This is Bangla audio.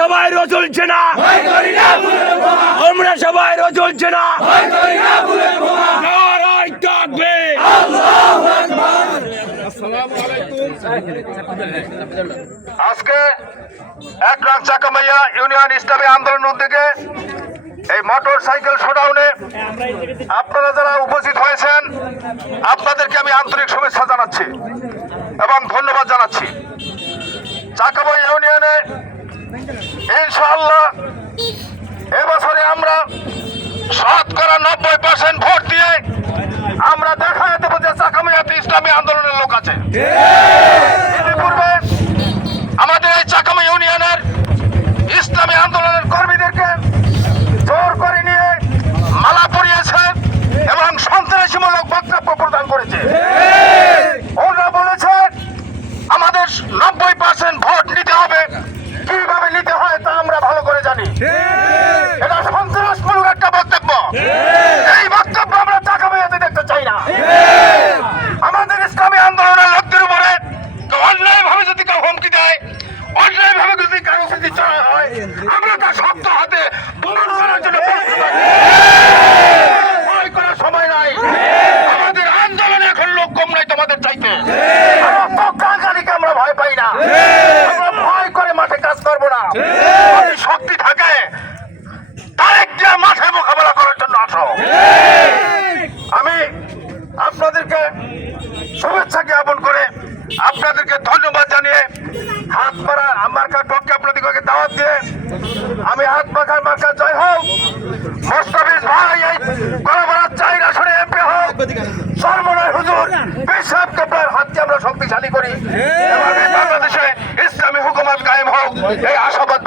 সবাই চলছে না, আমরা সবাই চলছে না। নারায়ে তাকবীর। আজকে 1 নং চাকামাইয়া ইউনিয়ন ইসলামী আন্দোলন উদ্যোগে এই মোটর সাইকেল শোডাউনে আপনারা যারা উপস্থিত হয়েছেন আপনাদেরকে আমি আন্তরিক শুভেচ্ছা জানাচ্ছি এবং ধন্যবাদ জানাচ্ছি। চাকামাইয়া ইউনিয়নে ইনশাআল্লাহ এবছরে আমরা 90% ভোট দিয়ে আমরা দেখায় দেবো যে চাকামাইয়াতে ইসলামী আন্দোলনের লোক আছে। ইতিপূর্বে আমাদের এই চাকামাইয়া ইউনিয়নের ইসলামী আন্দোলনের কর্মীদেরকে জোর করে নিয়ে মালা পরিয়েছে এবং সন্ত্রাসীমূলক বক্তব্য প্রদান করেছে। ওরা বলেছে আমাদের 90% ভোট নিতে হবে, কিভাবে নিতে হয় তা আমরা ভালো করে জানি। এটা সন্ত্রাসমূলক একটা বক্তব্য। এই বক্তব্য আমরা চাকামাইয়াতে দেখতে চাই না। আমাদের ইসলামী আন্দোলনের লোকদের উপরে অন্যায় ভাবে যদি কেউ হুমকি দেয়, অন্যায় ভাবে যদি কারো প্রতি চড়া হয়, আমরা তার শক্ত হাতে দমন করার জন্য প্রস্তুত আছি। ভয় করার সময় নাই। আমাদের আন্দোলনে এখন লোক কম নাই তোমাদের চাইতে। আমরা ভয় পাই না, আমরা ভয় করে মাঠে কাজ করবো না। যদি শক্তি থাকে তারেক দিয়ে মাঠে মোকাবেলা করার জন্য আসো। আমি আপনাদেরকে শুভেচ্ছা জ্ঞাপন করে আপনাদেরকে ধন্যবাদ জানিয়ে হাত মারা মার্কার পক্ষে আপনাদেরকে দাওয়াত দিয়ে আমি হাত মাখার মার্কা জয় হোক, মোস্তাফিজ ভাই এই গণভোট 4 আসনে এমপি হোক, সর্বনয় হুজুর পেশাব কেবলার হাতকে আমরা শক্তিশালী করি এবং বাংলাদেশে ইসলামী হুকুমত কায়েম হোক, এই আশাবাদ